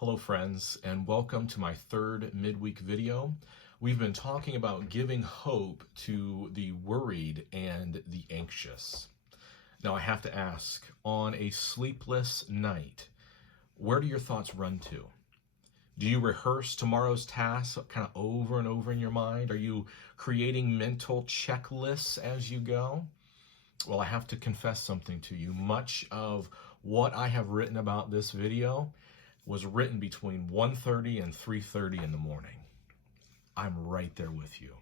Hello friends, and welcome to my third midweek video. We've been talking about giving hope to the worried and the anxious. Now I have to ask, on a sleepless night, where do your thoughts run to? Do you rehearse tomorrow's tasks kind of over and over in your mind? Are you creating mental checklists as you go? Well, I have to confess something to you. Much of what I have written about this video was written between 1:30 and 3:30 in the morning. I'm right there with you.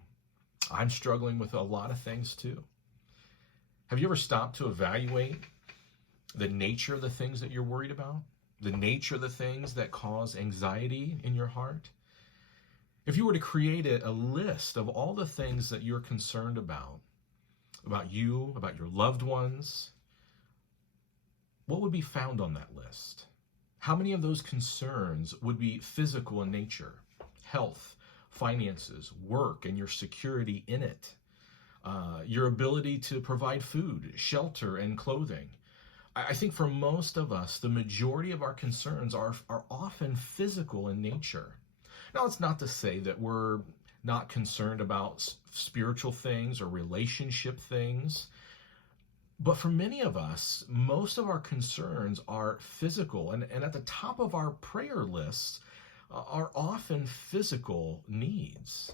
I'm struggling with a lot of things too. Have you ever stopped to evaluate the nature of the things that you're worried about? The nature of the things that cause anxiety in your heart? If you were to create a list of all the things that you're concerned about you, about your loved ones, what would be found on that list? How many of those concerns would be physical in nature? Health, finances, work, and your security in it. Your ability to provide food, shelter, and clothing. I think for most of us, the majority of our concerns are often physical in nature. Now, it's not to say that we're not concerned about spiritual things or relationship things. But for many of us, most of our concerns are physical, and at the top of our prayer lists are often physical needs.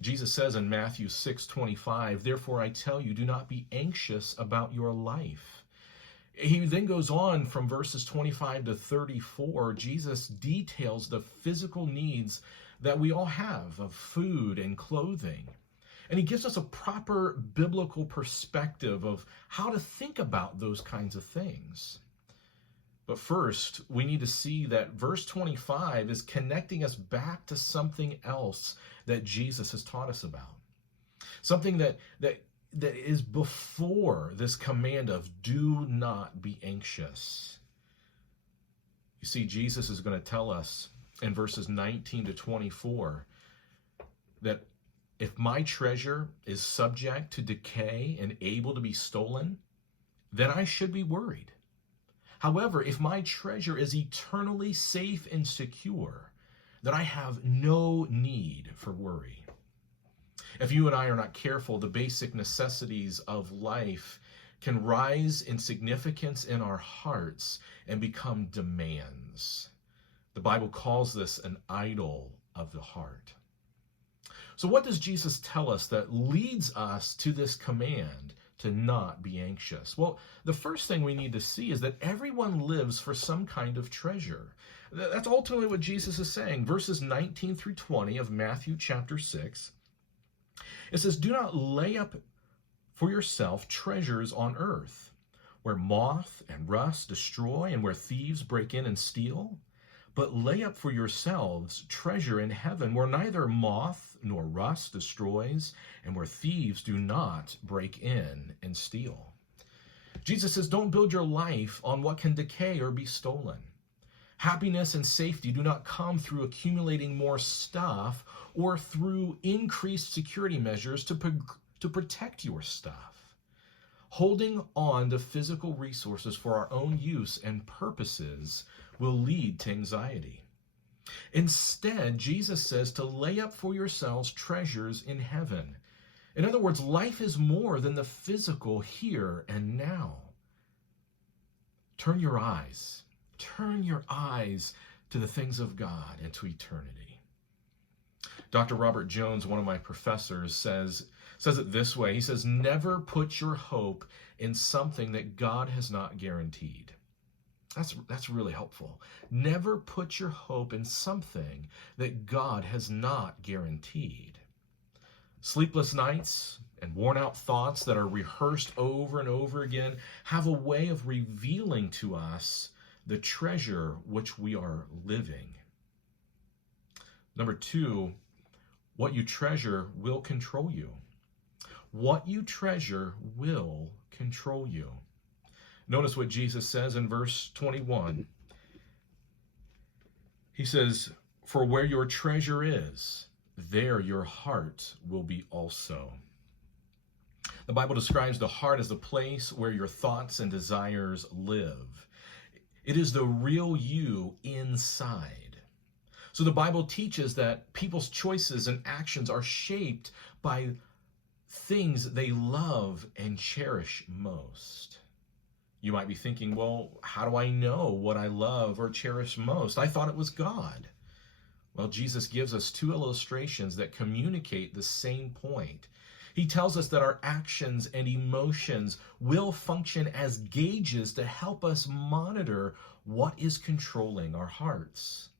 Jesus says in Matthew 6:25, "Therefore I tell you, do not be anxious about your life." He then goes on from verses 25 to 34. Jesus details the physical needs that we all have of food and clothing. And he gives us a proper biblical perspective of how to think about those kinds of things. But first, we need to see that verse 25 is connecting us back to something else that Jesus has taught us about. Something that is before this command of do not be anxious. You see, Jesus is going to tell us in verses 19 to 24 that if my treasure is subject to decay and able to be stolen, then I should be worried. However, if my treasure is eternally safe and secure, then I have no need for worry. If you and I are not careful, the basic necessities of life can rise in significance in our hearts and become demands. The Bible calls this an idol of the heart. So what does Jesus tell us that leads us to this command to not be anxious? Well, the first thing we need to see is that everyone lives for some kind of treasure. That's ultimately what Jesus is saying. Verses 19 through 20 of Matthew chapter 6, it says, "Do not lay up for yourself treasures on earth, where moth and rust destroy and where thieves break in and steal. But lay up for yourselves treasure in heaven, where neither moth nor rust destroys, and where thieves do not break in and steal." Jesus says, don't build your life on what can decay or be stolen. Happiness and safety do not come through accumulating more stuff or through increased security measures to protect your stuff. Holding on to physical resources for our own use and purposes will lead to anxiety. Instead, Jesus says to lay up for yourselves treasures in heaven. In other words, life is more than the physical here and now. Turn your eyes to the things of God and to eternity. Dr. Robert Jones, one of my professors, says it this way. He says, never put your hope in something that God has not guaranteed. That's really helpful. Never put your hope in something that God has not guaranteed. Sleepless nights and worn-out thoughts that are rehearsed over and over again have a way of revealing to us the treasure which we are living. Number two, what you treasure will control you. What you treasure will control you. Notice what Jesus says in verse 21. He says, "For where your treasure is, there your heart will be also." The Bible describes the heart as the place where your thoughts and desires live. It is the real you inside. So the Bible teaches that people's choices and actions are shaped by things they love and cherish most. You might be thinking, well, how do I know what I love or cherish most? I thought it was God. Well, Jesus gives us two illustrations that communicate the same point. He tells us that our actions and emotions will function as gauges to help us monitor what is controlling our hearts.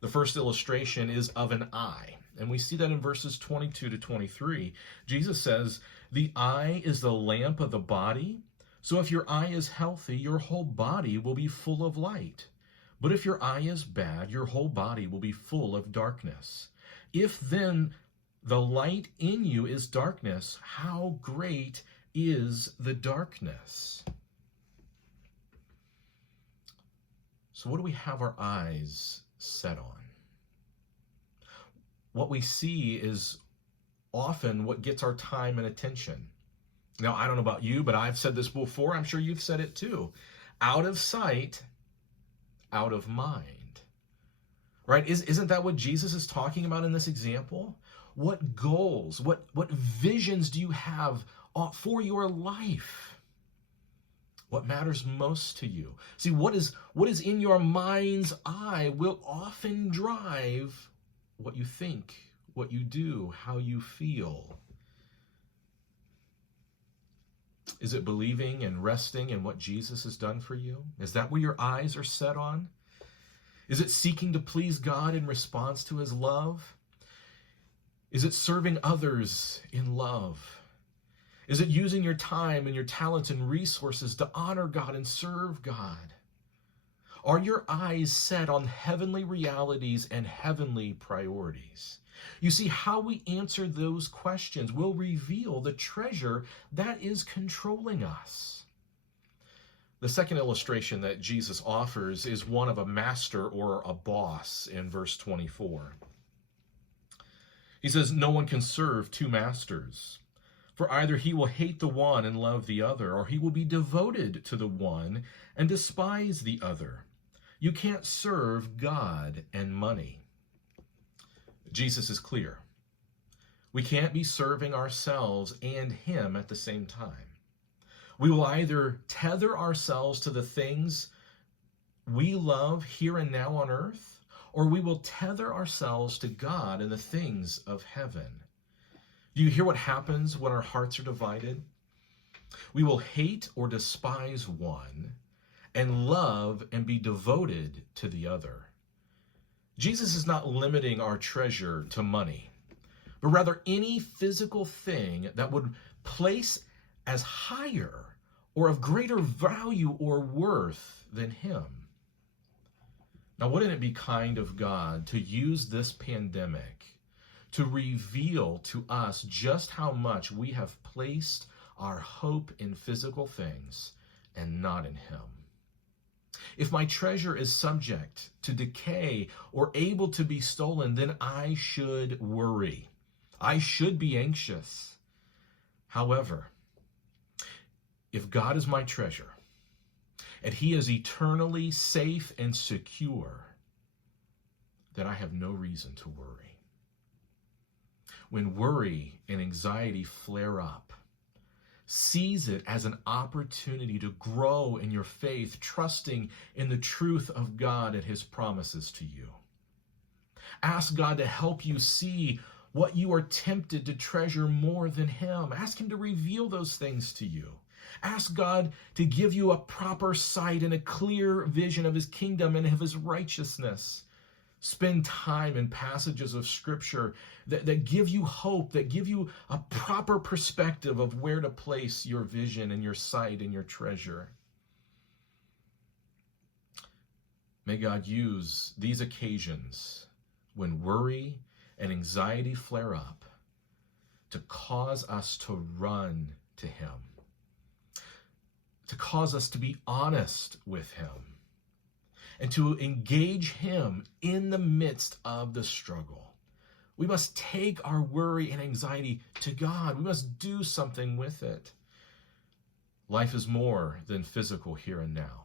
The first illustration is of an eye, and we see that in verses 22 to 23. Jesus says, "The eye is the lamp of the body, so if your eye is healthy, your whole body will be full of light. But if your eye is bad, your whole body will be full of darkness. If then the light in you is darkness, how great is the darkness?" So what do we have our eyes set on? What we see is often what gets our time and attention. Now, I don't know about you, but I've said this before. I'm sure you've said it too. Out of sight, out of mind. Right? Isn't that what Jesus is talking about in this example? What goals, what visions do you have for your life? What matters most to you? See, what is in your mind's eye will often drive what you think, what you do, how you feel. Is it believing and resting in what Jesus has done for you? Is that where your eyes are set on? Is it seeking to please God in response to his love? Is it serving others in love? Is it using your time and your talents and resources to honor God and serve God? Are your eyes set on heavenly realities and heavenly priorities? You see, how we answer those questions will reveal the treasure that is controlling us. The second illustration that Jesus offers is one of a master or a boss in verse 24. He says, "No one can serve two masters. For either he will hate the one and love the other, or he will be devoted to the one and despise the other. You can't serve God and money." Jesus is clear. We can't be serving ourselves and him at the same time. We will either tether ourselves to the things we love here and now on earth, or we will tether ourselves to God and the things of heaven. Do you hear what happens when our hearts are divided? We will hate or despise one and love and be devoted to the other. Jesus is not limiting our treasure to money, but rather any physical thing that would place as higher or of greater value or worth than him. Now, wouldn't it be kind of God to use this pandemic to reveal to us just how much we have placed our hope in physical things and not in him? If my treasure is subject to decay or able to be stolen, then I should worry. I should be anxious. However, if God is my treasure and he is eternally safe and secure, then I have no reason to worry. When worry and anxiety flare up, seize it as an opportunity to grow in your faith, trusting in the truth of God and his promises to you. Ask God to help you see what you are tempted to treasure more than him. Ask him to reveal those things to you. Ask God to give you a proper sight and a clear vision of his kingdom and of his righteousness. Spend time in passages of Scripture that give you hope, that give you a proper perspective of where to place your vision and your sight and your treasure. May God use these occasions when worry and anxiety flare up to cause us to run to him, to cause us to be honest with him, and to engage him in the midst of the struggle. We must take our worry and anxiety to God. We must do something with it. Life is more than physical here and now.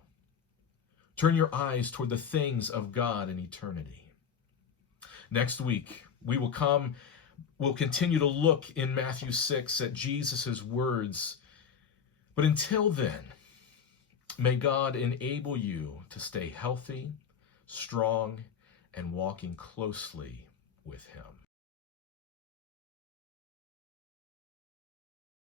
Turn your eyes toward the things of God in eternity. Next week, we'll continue to look in Matthew 6 at Jesus' words. But until then, may God enable you to stay healthy, strong, and walking closely with him.